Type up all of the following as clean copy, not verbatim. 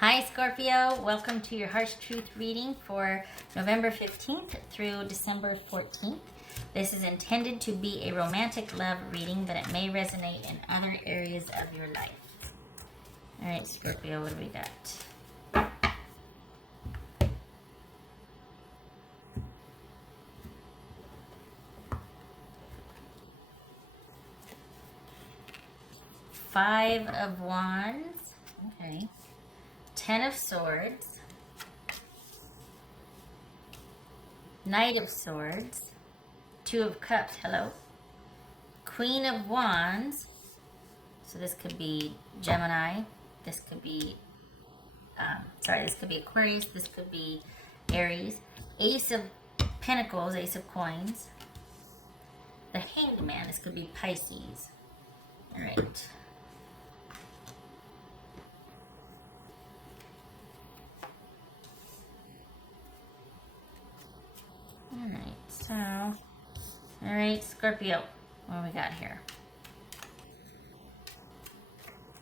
Hi Scorpio, welcome to your Harsh Truth reading for November 15th through December 14th. This is intended to be a romantic love reading, but it may resonate in other areas of your life. All right, Scorpio, what do we got? Five of Wands, okay. 10 of Swords, Knight of Swords, Two of Cups, hello. Queen of Wands, so this could be Gemini, this could be, this could be Aquarius, this could be Aries. Ace of Pentacles, Ace of Coins. The Hanged Man, this could be Pisces. All right. All right, Scorpio, what do we got here?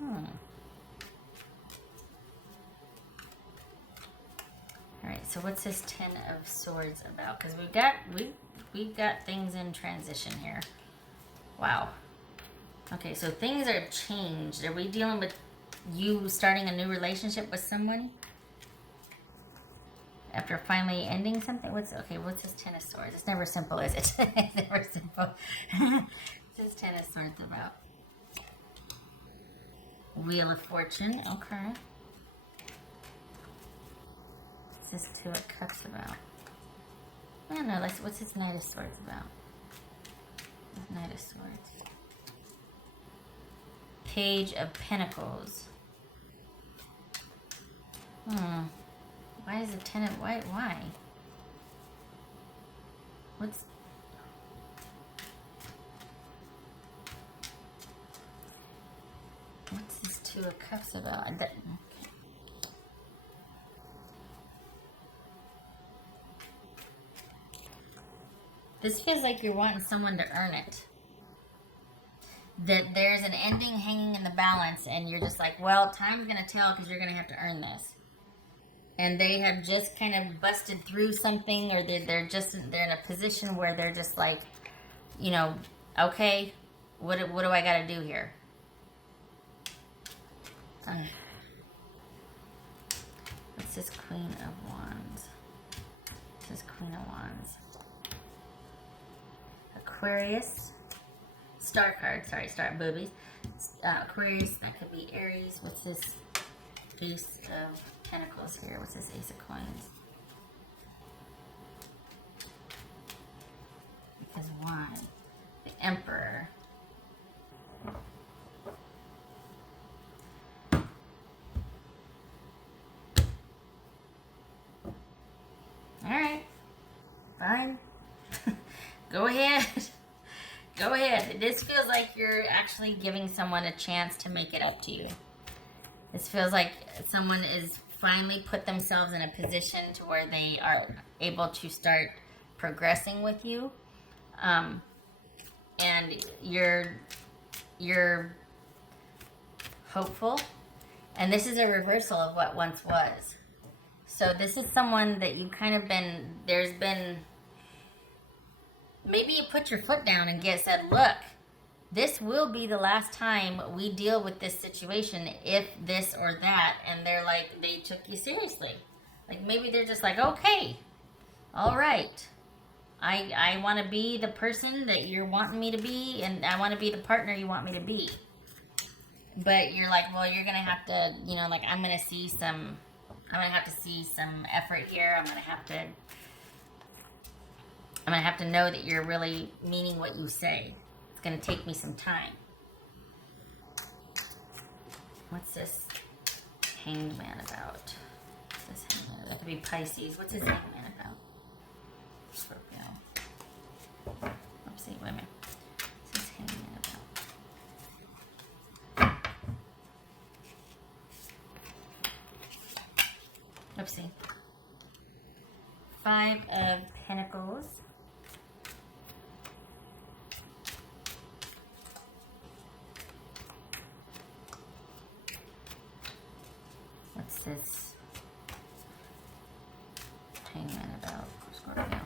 All right, so what's this 10 of Swords about? Because we've got things in transition here. Wow. Okay, so things are changed. Are we dealing with you starting a new relationship with someone? After finally ending something? What's this 10 of Swords? It's never simple, is it? It's never simple. What's this 10 of Swords about? Wheel of Fortune, okay. What's this 2 of Cups about? I don't know, what's this Knight of Swords about? Knight of Swords. Page of Pentacles. Why is it 10 of white? Why? What's this 2 of Cups about? Okay. This feels like you're wanting someone to earn it. That there's an ending hanging in the balance, and you're just like, well, time's gonna tell because you're gonna have to earn this. And they have just kind of busted through something, or they're in a position where they're just like, you know, okay, what do I got to do here? What's this Queen of Wands? What's this Queen of Wands? Aquarius. Star card, sorry, star boobies. Aquarius, that could be Aries. What's this Ace of Pentacles here? What's this Ace of Coins? Because why? The Emperor. Alright. Fine. Go ahead. Go ahead. This feels like you're actually giving someone a chance to make it up to you. This feels like someone is finally put themselves in a position to where they are able to start progressing with you. And you're hopeful. And this is a reversal of what once was. So this is someone that you kind of there's been, maybe you put your foot down and said, look, this will be the last time we deal with this situation, if this or that. And they're like, they took you seriously. Like, maybe they're just like, okay, all right. I want to be the person that you're wanting me to be, and I want to be the partner you want me to be. But you're like, well, you're going to have to, you know, like, I'm going to have to see some effort here. I'm going to have to know that you're really meaning what you say. It's going to take me some time. What's this Hanged Man about? What's this Hanged Man? That could be Pisces. What's this Hanged Man about? Scorpio. Oopsie, wait a minute. What's this Hanged Man about? Oopsie. 5 of Pentacles. What's this hangman about, Scorpio?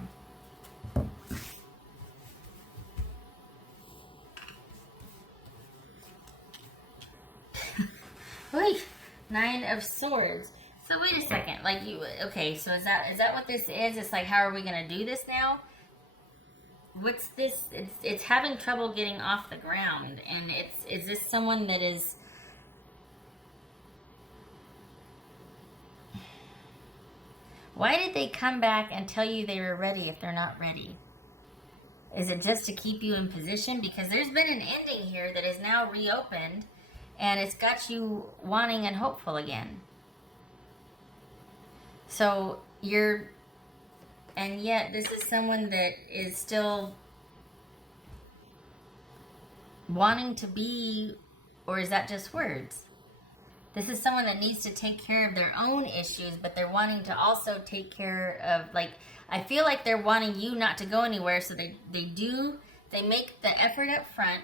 Wait, 9 of Swords. So wait a second, like okay, so is that what this is? It's like, how are we gonna do this now? What's this? It's having trouble getting off the ground, and is this someone that is? Why did they come back and tell you they were ready if they're not ready? Is it just to keep you in position? Because there's been an ending here that is now reopened, and it's got you wanting and hopeful again. So and yet this is someone that is still wanting to be, or is that just words? This is someone that needs to take care of their own issues, but they're wanting to also take care of, like, I feel like they're wanting you not to go anywhere, so they make the effort up front,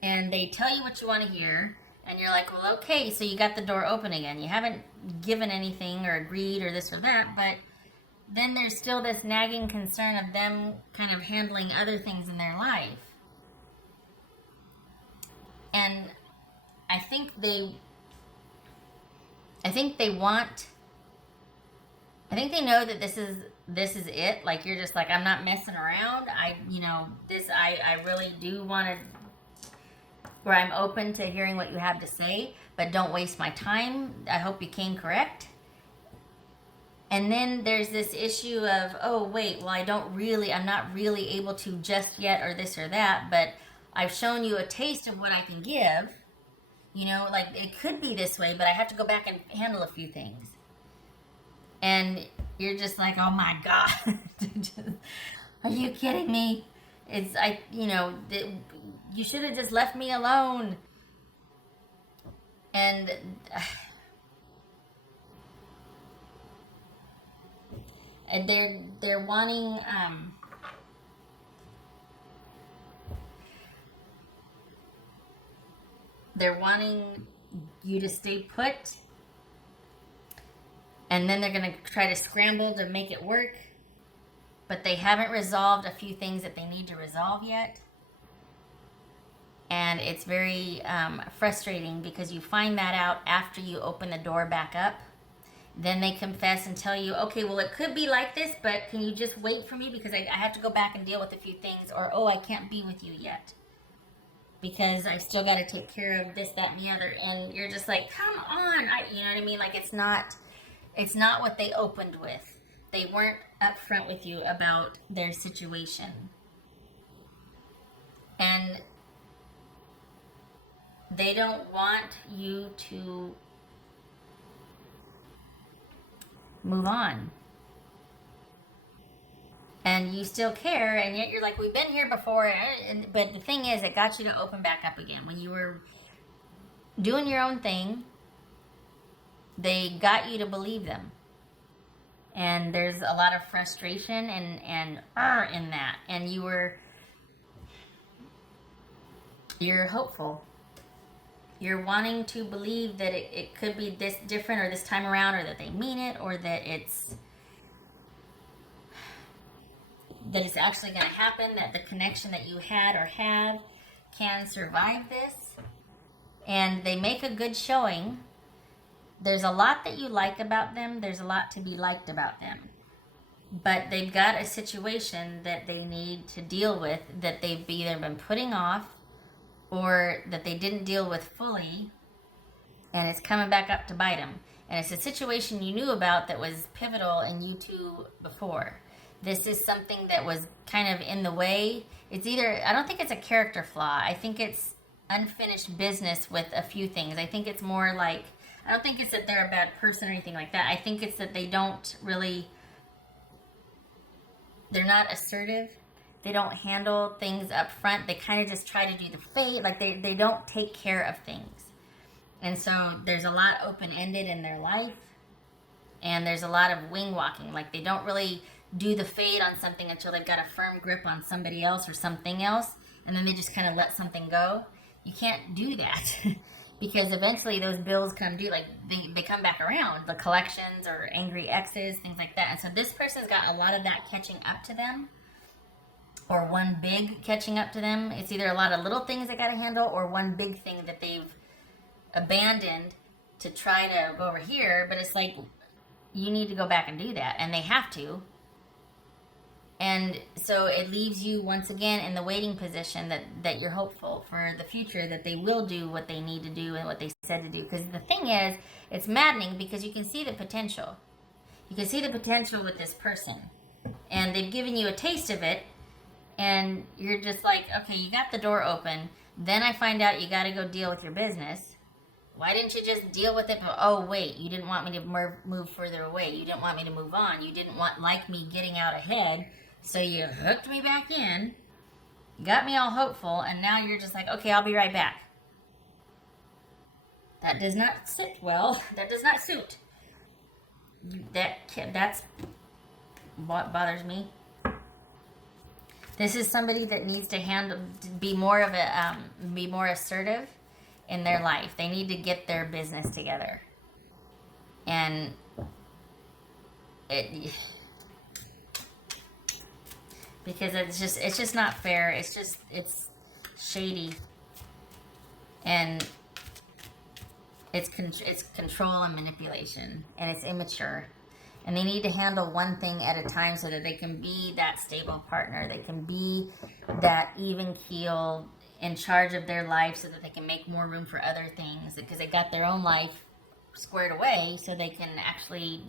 and they tell you what you want to hear, and you're like, well, okay, so you got the door open again. You haven't given anything or agreed or this or that, but then there's still this nagging concern of them kind of handling other things in their life. And I think they know that this is it. Like, you're just like, I'm not messing around. I really do want to, where I'm open to hearing what you have to say, but don't waste my time. I hope you came correct. And then there's this issue of, oh, wait, well, I'm not really able to just yet, or this or that, but I've shown you a taste of what I can give. Like, it could be this way, but I have to go back and handle a few things. And you're just like, oh my God. Are you kidding me? You should have just left me alone. And they're wanting you to stay put, and then they're going to try to scramble to make it work, but they haven't resolved a few things that they need to resolve yet. And it's very frustrating, because you find that out after you open the door back up. Then they confess and tell you, okay, well, it could be like this, but can you just wait for me, because I have to go back and deal with a few things, or, oh, I can't be with you yet, because I've still got to take care of this, that, and the other. And you're just like, come on. You know what I mean? Like, it's not what they opened with. They weren't upfront with you about their situation. And they don't want you to move on. And you still care, and yet you're like, we've been here before. But the thing is, it got you to open back up again. When you were doing your own thing, they got you to believe them. And there's a lot of frustration and in that. And you're hopeful. You're wanting to believe that it could be this different, or this time around, or that they mean it, or that it's actually going to happen, that the connection that you had or have can survive this. And they make a good showing. There's a lot that you like about them. There's a lot to be liked about them. But they've got a situation that they need to deal with, that they've either been putting off, or that they didn't deal with fully, and it's coming back up to bite them. And it's a situation you knew about that was pivotal in you two before. This is something that was kind of in the way. It's either, I don't think it's a character flaw. I think it's unfinished business with a few things. I think it's more like, I don't think it's that they're a bad person or anything like that. I think it's that they're not assertive. They don't handle things up front. They kind of just try to do the fate. Like, they don't take care of things. And so there's a lot open-ended in their life. And there's a lot of wing walking. Like, they don't really do the fade on something until they've got a firm grip on somebody else or something else. And then they just kind of let something go. You can't do that. because eventually those bills come due, like they come back around, the collections or angry exes, things like that. And so this person's got a lot of that catching up to them, or one big catching up to them. It's either a lot of little things they got to handle, or one big thing that they've abandoned to try to go over here. But it's like, you need to go back and do that, and they have to. And so it leaves you once again in the waiting position that you're hopeful for the future, that they will do what they need to do and what they said to do. Because the thing is, it's maddening because you can see the potential. You can see the potential with this person. And they've given you a taste of it. And you're just like, okay, you got the door open. Then I find out you got to go deal with your business. Why didn't you just deal with it? Oh, wait, you didn't want me to move further away. You didn't want me to move on. You didn't like me getting out ahead. So you hooked me back in, got me all hopeful, and now you're just like, okay, I'll be right back. That does not sit well. That does not suit. That's what bothers me. This is somebody that needs to be more assertive in their life. They need to get their business together. And because it's just not fair. It's shady, and it's control and manipulation, and it's immature. And they need to handle one thing at a time so that they can be that stable partner. They can be that even keel in charge of their life so that they can make more room for other things, because they got their own life squared away so they can actually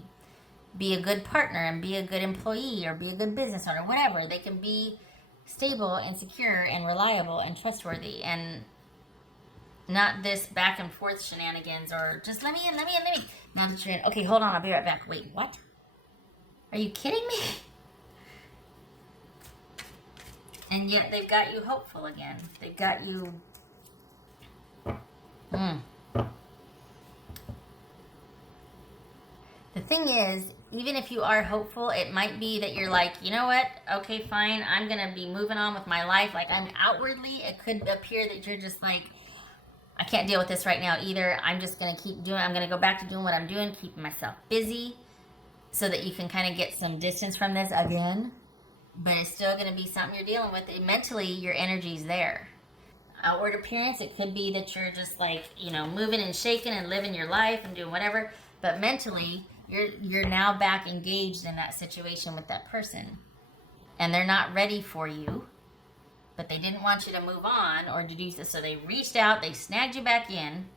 be a good partner and be a good employee or be a good business owner, whatever. They can be stable and secure and reliable and trustworthy, and not this back and forth shenanigans or just let me in. Now that you're in, okay, hold on, I'll be right back. Wait, what? Are you kidding me? And yet they've got you hopeful again. They've got you... The thing is, even if you are hopeful, it might be that you're like, you know what? Okay, fine. I'm going to be moving on with my life. Like, outwardly, it could appear that you're just like, I can't deal with this right now either. I'm just going to I'm going to go back to doing what I'm doing, keeping myself busy so that you can kind of get some distance from this again. But it's still going to be something you're dealing with. Mentally, your energy's there. Outward appearance, it could be that you're just like, moving and shaking and living your life and doing whatever. But mentally, you're now back engaged in that situation with that person. And they're not ready for you. But they didn't want you to move on or to do this. So they reached out, they snagged you back in.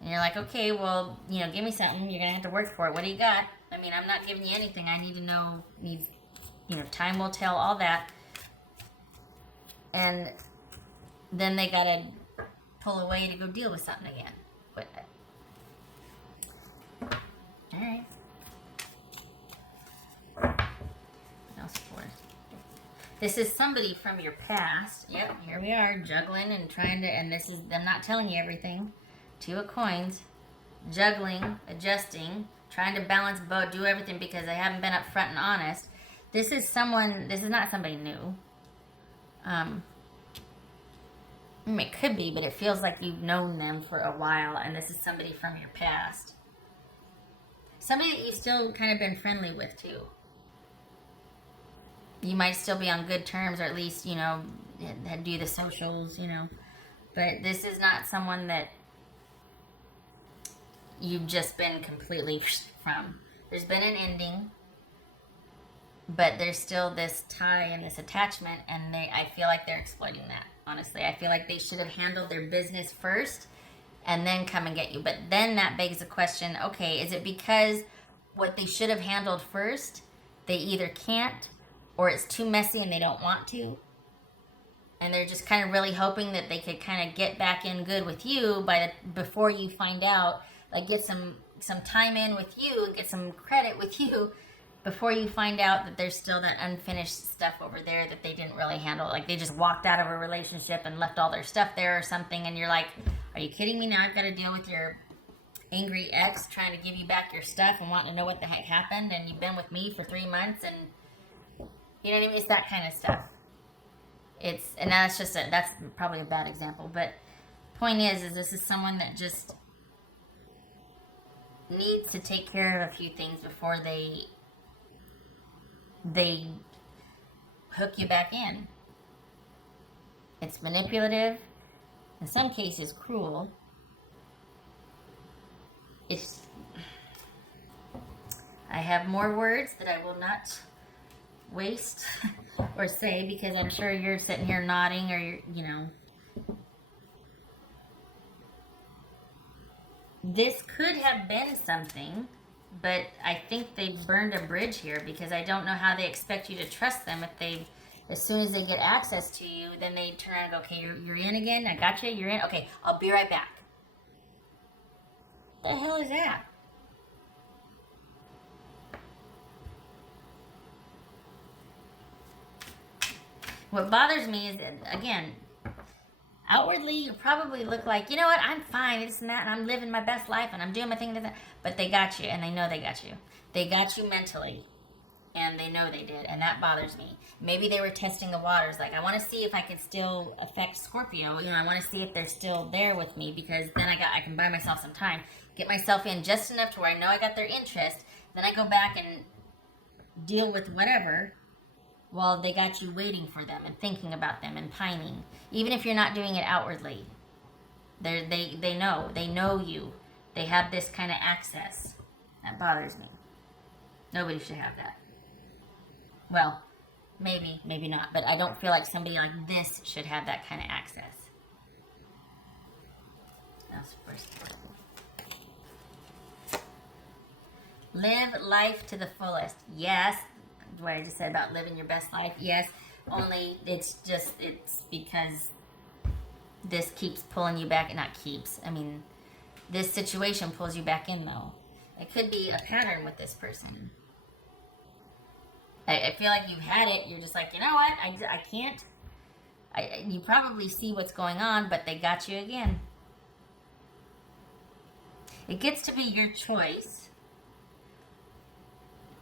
And you're like, okay, well, give me something. You're going to have to work for it. What do you got? I mean, I'm not giving you anything. I need to know. Time will tell, all that. And then they got to pull away to go deal with something again. All right. What else for? This is somebody from your past. Yep, here we are, juggling and trying to, and this is them not telling you everything. 2 of coins, juggling, adjusting, trying to balance both, do everything because they haven't been upfront and honest. This is not somebody new. It could be, but it feels like you've known them for a while, and this is somebody from your past. Somebody that you've still kind of been friendly with, too. You might still be on good terms, or at least, do the socials, But this is not someone that you've just been completely from. There's been an ending, but there's still this tie and this attachment, and I feel like they're exploiting that, honestly. I feel like they should have handled their business first and then come and get you. But then that begs the question, okay, is it because what they should have handled first, they either can't, or it's too messy and they don't want to? And they're just kind of really hoping that they could kind of get back in good with you before you find out, like get some time in with you and get some credit with you before you find out that there's still that unfinished stuff over there that they didn't really handle. Like they just walked out of a relationship and left all their stuff there or something, and you're like, are you kidding me? Now I've got to deal with your angry ex trying to give you back your stuff and wanting to know what the heck happened, and you've been with me for 3 months, and you know what I mean? It's that kind of stuff. That's probably a bad example, but Point is this is someone that just needs to take care of a few things before they hook you back in. It's manipulative, in some cases cruel. I have more words that I will not waste or say, because I'm sure you're sitting here nodding, or this could have been something, but I think they've burned a bridge here, because I don't know how they expect you to trust them if as soon as they get access to you, then they turn around and go, okay, you're in again, I got you, you're in, okay, I'll be right back. What the hell is that? What bothers me is, again, outwardly you probably look like, you know what, I'm fine, this and that, and I'm living my best life, and I'm doing my thing, but they got you, and they know they got you. They got you mentally, and they know they did, and that bothers me. Maybe they were testing the waters, like, I want to see if I can still affect Scorpio, I want to see if they're still there with me, because then I can buy myself some time, get myself in just enough to where I know I got their interest, then I go back and deal with whatever, while they got you waiting for them and thinking about them and pining. Even if you're not doing it outwardly, they know you. They have this kind of access. That bothers me. Nobody should have that. Well, maybe not, but I don't feel like somebody like this should have that kind of access. That's first. Live life to the fullest. Yes. What I just said about living your best life, yes, only it's because this keeps pulling you back. Not keeps, I mean, this situation pulls you back in, though. It could be a pattern with this person. I feel like you've had it, you're just like, you know what, I can't, you probably see what's going on, but they got you again. It gets to be your choice.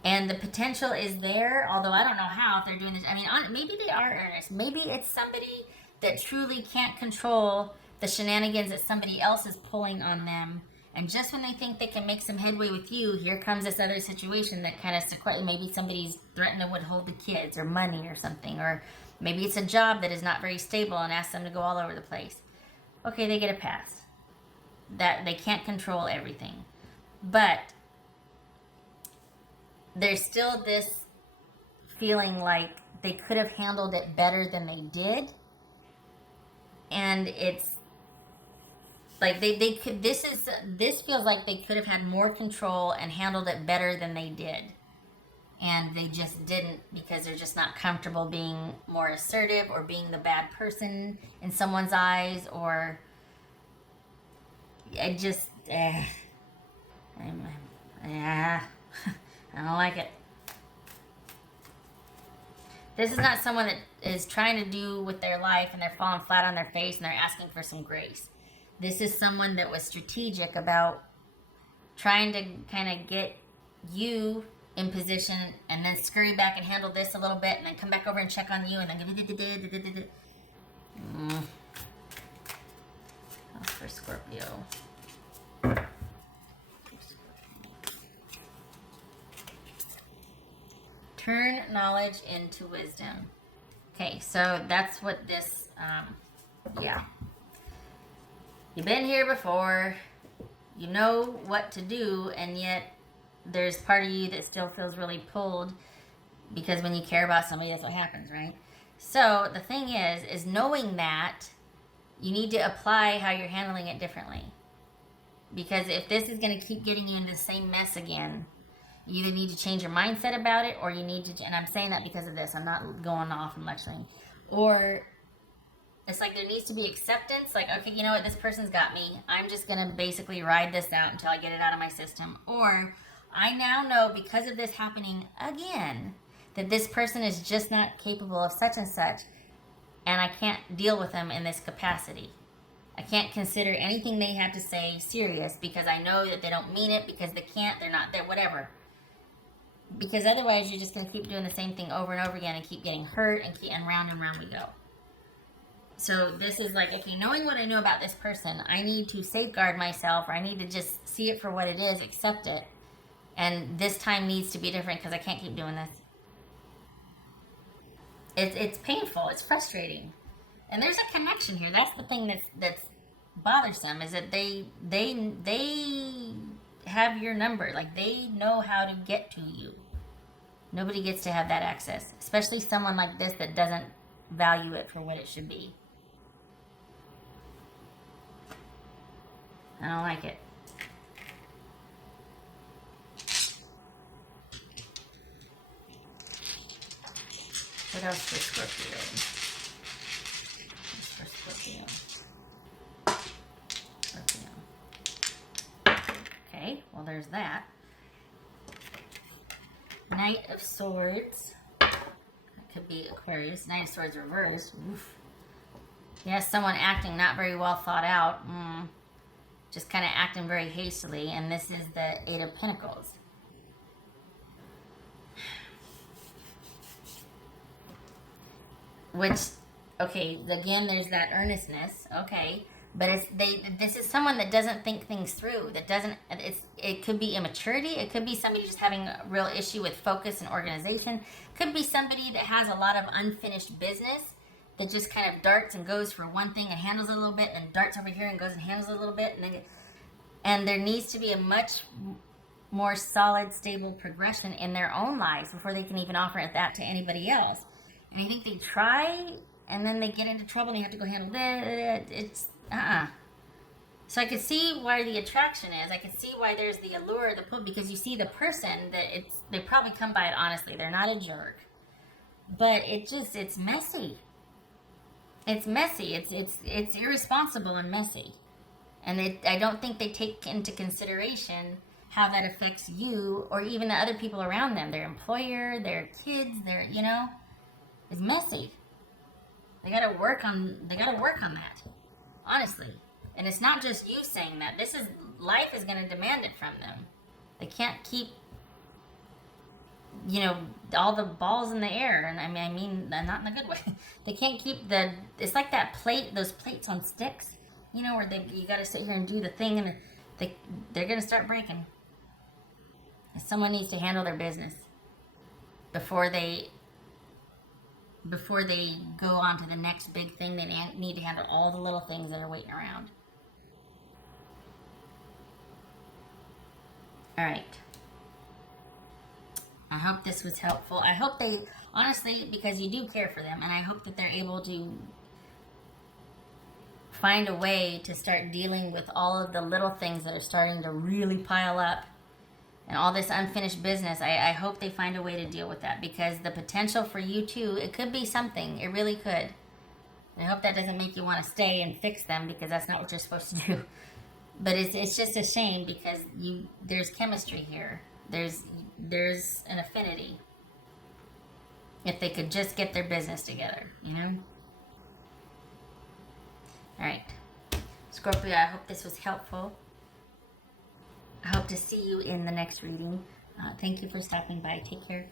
And the potential is there, although I don't know how, if they're doing this. I mean, maybe they are earnest. Maybe it's somebody that truly can't control the shenanigans that somebody else is pulling on them. And just when they think they can make some headway with you, here comes this other situation that kind of, maybe somebody's threatened to withhold the kids or money or something. Or maybe it's a job that is not very stable and asks them to go all over the place. Okay, they get a pass. That they can't control everything. But there's still this feeling like they could have handled it better than they did. And it's like they could, this feels like they could have had more control and handled it better than they did. And they just didn't, because they're just not comfortable being more assertive or being the bad person in someone's eyes, or I just I don't like it. This is not someone that is trying to do with their life and they're falling flat on their face and they're asking for some grace. This is someone that was strategic about trying to kind of get you in position and then scurry back and handle this a little bit and then come back over and check on you and then That's for Scorpio. Turn knowledge into wisdom. Okay, so that's what this, yeah. You've been here before. You know what to do, and yet there's part of you that still feels really pulled, because when you care about somebody, that's what happens, right? So the thing is knowing that, you need to apply how you're handling it differently. Because if this is going to keep getting you into the same mess again, you either need to change your mindset about it, or you need to, and I'm saying that because of this, I'm not going off and lecturing, or it's like there needs to be acceptance, like, okay, you know what, this person's got me, I'm just going to basically ride this out until I get it out of my system, or I now know, because of this happening again, that this person is just not capable of such and such, and I can't deal with them in this capacity. I can't consider anything they have to say serious, because I know that they don't mean it, because they can't, they're not there, whatever. Because otherwise, you're just going to keep doing the same thing over and over again and keep getting hurt, and round we go. So this is like, okay, knowing what I know about this person, I need to safeguard myself, or I need to just see it for what it is, accept it. And this time needs to be different because I can't keep doing this. It's painful. It's frustrating. And there's a connection here. That's the thing that's bothersome, is that they have your number. Like, they know how to get to you. Nobody gets to have that access, especially someone like this that doesn't value it for what it should be. I don't like it. What else for Scorpio? What's for Scorpio? Scorpio. Okay, well, there's that. Knight of Swords. That could be Aquarius. Knight of Swords reversed. Oof. Yes, someone acting not very well thought out. Just kind of acting very hastily. And this is the Eight of Pentacles. Which, okay, again, there's that earnestness. Okay. But this is someone that doesn't think things through. That doesn't. It could be immaturity. It could be somebody just having a real issue with focus and organization. It could be somebody that has a lot of unfinished business that just kind of darts and goes for one thing and handles it a little bit, and darts over here and goes and handles it a little bit, and there needs to be a much more solid, stable progression in their own lives before they can even offer that to anybody else. And I think they try, and then they get into trouble, and they have to go handle it. It's So I could see why the attraction is. I could see why there's the allure, the pull, because you see the person that they probably come by it honestly. They're not a jerk, but it's messy. It's messy. It's irresponsible and messy, and I don't think they take into consideration how that affects you or even the other people around them, their employer, their kids, it's messy. They gotta work on that. Honestly. And it's not just you saying that. Life is going to demand it from them. They can't keep, all the balls in the air. And I mean, not in a good way. They can't keep it's like that plate, those plates on sticks, where you got to sit here and do the thing, and they're going to start breaking. Someone needs to handle their business before they go on to the next big thing. They need to handle all the little things that are waiting around. All right. I hope this was helpful. I hope they, honestly, because you do care for them, and I hope that they're able to find a way to start dealing with all of the little things that are starting to really pile up, and all this unfinished business. I hope they find a way to deal with that, because the potential for you too, it could be something. It really could. And I hope that doesn't make you want to stay and fix them, because that's not what you're supposed to do. But it's just a shame, because there's chemistry here. There's an affinity. If they could just get their business together, All right. Scorpio, I hope this was helpful. I hope to see you in the next reading. Thank you for stopping by. Take care.